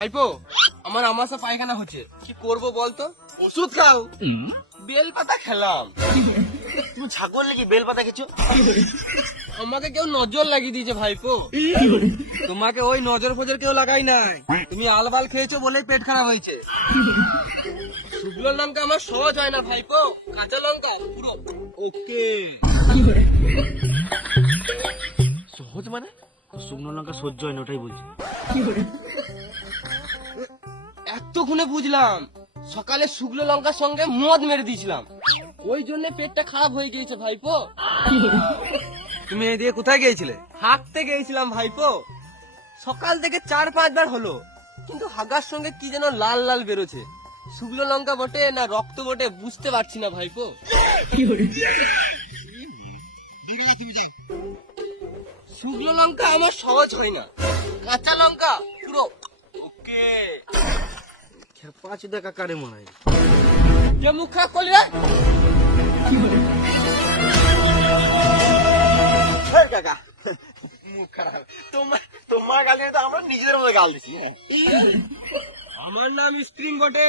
ভাইপো, আমার আমাশা পায়খানা হচ্ছে। কি করব বলতো? ওষুধ খাও। বেল খেলাম। তুমি ছাগল নাকি বেল পাতা কিছু আমাকে কেউ নজর লাগিয়ে দিয়েছে ভাইপো। তোমাকে ওই নজর ফজর কেউ লাগাই নাই। তুমি আলবাল খেয়েছো বলেই পেট খারাপ হয়েছে। শুকনো লঙ্কা আমার সহজ হয় না ভাইপো। কাঁচা লঙ্কা, পুরো। ওকে। সহজ মানে? শুকনো লঙ্কা সহ্য হয় না, ওটাই বলছি। এতক্ষণে বুঝলাম সকালে শুকনো লঙ্কার সঙ্গে মদ মেরে দিয়েছিলাম। ওই জন্য পেটটা খারাপ হয়ে গিয়েছে ভাইপো। তুমি এই দিয়ে কোথায় গিয়েছিলে? হাঁটতে গিয়েছিলাম ভাইপো। সকাল থেকে চার পাঁচবার হলো কিন্তু হাগার সঙ্গে কি যেন লাল লাল বেরোছে শুকনো লঙ্কা বটে না রক্ত বটে বুঝতে পারছি না ভাইপো। শুকনো লঙ্কা আমার সহজ হয় না। কাঁচা লঙ্কা পুরো। ওকে। পাঁচ দেখা কারে মনে হয়? যে মুখ খারাপ করলি রে কাকা। মুখ খারাপ। তোমার তোমার গালি তো আমরা নিজেদের মধ্যে গাল দিছি হ্যাঁ। আমার নাম স্প্রিং বটে।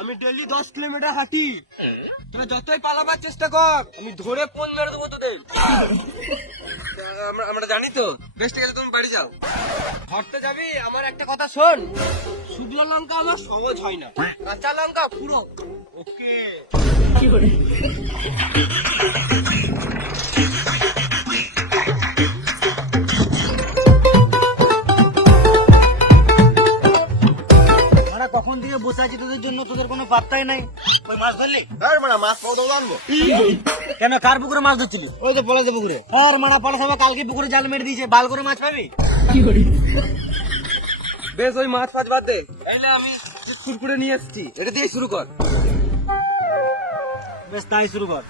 আমি ডেলি দশ কিলোমিটার হাঁটি। তোরা যতই পালাবার চেষ্টা কর আমি ধরে ফোন মেরে দেবো তোদের। তো। বেশ ঠিক আছে তুমি বাড়ি যাও। ঘরতে যাবি? আমার একটা কথা শোন। শুকনো লঙ্কা আমার সহজ হয় না। কাঁচা লঙ্কা পুরো। ওকে। আমরা আছি তোদের জন্য তোদের কোনো পাত্তাই নাই। ওই মাছ ধরলি? আর মানে মাছ পাওয়া তো আনব। কেন কার পুকুরে মাছ ধরছিলি? ওই তো পলাশে পুকুরে। আর মারা পলাশ কালকে পুকুরে জাল মেরে দিয়েছে বাল করে মাছ পাবি? বেশ ওই মাছ ফাছ বাদ দে। এইলে আমি কুরকুরে নিয়ে এসেছি। এটা দিয়ে শুরু কর। বেশ তাই শুরু কর।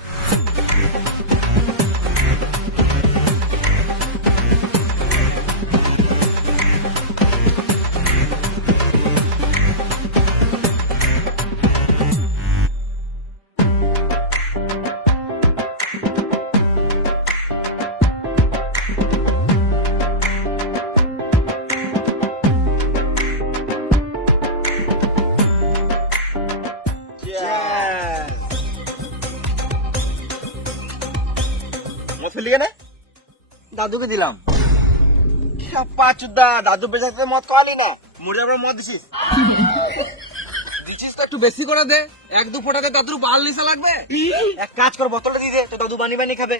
দাদুকে দিলাম। দাদু বেঁচে মদ খাওয়ালি না। মরে যাবার মদ দিছিস। দিছিস তো একটু বেশি করে দে। এক দু ফোটাতে দাদুর বাল নিশা লাগবে। এক কাজ কর, বোতলটা দিয়ে দে তো দাদু বানি বানি খাবে।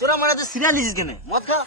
তোরা মারা তো সিরিয়াল দিছিস কেন? মদ খা।